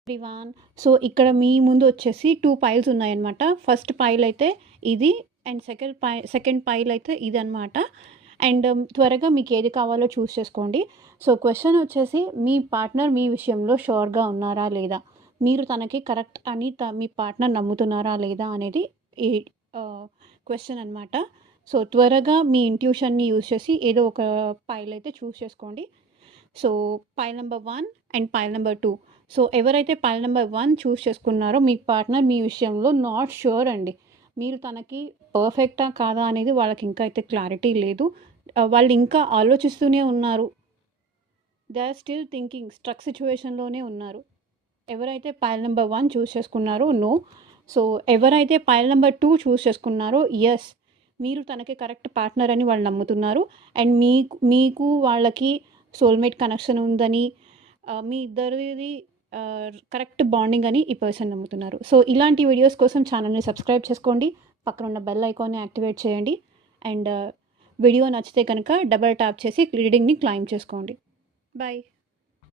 Everyone. So, ఇక్కడ మీ ముందు వచ్చేసి 2 పైల్స్ ఉన్నాయన్నమాట. ఫస్ట్ పైల్ అయితే ఇది అండ్ సెకండ్ పైల్ అయితే ఇదన్నమాట. అండ్ త్వరగా మీకు ఏది కావాలో చూస్ చేసుకోండి. సో, క్వెషన్ వచ్చేసి మీ పార్ట్నర్ మీ విషయంలో ష్యూర్‌గా ఉన్నారా లేదా? మీరు తనకి కరెక్ట్ అని మీ పార్ట్నర్ నమ్ముతున్నారా లేదా అనేది ఈ క్వెషన్ అనమాట. సో, త్వరగా మీ ఇంట్యూషన్‌ని యూజ్ చేసి ఏదో ఒక పైల్ అయితే చూస్ చేసుకోండి. So, pile number 1 and pile number 2. So, ఎవరైతే పైల్ నంబర్ 1 చూస్ చేసుకున్నారో మీ పార్ట్నర్ మీ విషయంలో నాట్ ష్యూర్ అండి. మీరు తనకి పర్ఫెక్టా కాదా అనేది వాళ్ళకి ఇంకా అయితే క్లారిటీ లేదు. వాళ్ళు ఇంకా ఆలోచిస్తూనే ఉన్నారు. They are still thinking struck సిట్యుయేషన్‌లోనే ఉన్నారు. ఎవరైతే పైల్ నంబర్ 1 చూస్ చేసుకున్నారో నో. సో, ఎవరైతే పైల్ నంబర్ 2 చూస్ చేసుకున్నారో యెస్. మీరు తనకి కరెక్ట్ పార్ట్నర్ అని వాళ్ళు నమ్ముతున్నారు. అండ్ మీకు వాళ్ళకి సోల్‌మేట్ కనెక్షన్ ఉందని మీ ఇద్దరిది కరెక్ట్ బాండింగ్ అని ఈ పర్సన్ నమ్ముతున్నారు. సో, ఇలాంటి వీడియోస్ కోసం ఛానల్‌ని సబ్స్క్రైబ్ చేసుకోండి. పక్కన ఉన్న బెల్ ఐకాన్‌ని యాక్టివేట్ చేయండి. అండ్ వీడియో నచ్చితే కనుక డబుల్ ట్యాప్ చేసి రీడింగ్‌ని క్లెయిమ్ చేసుకోండి. బై.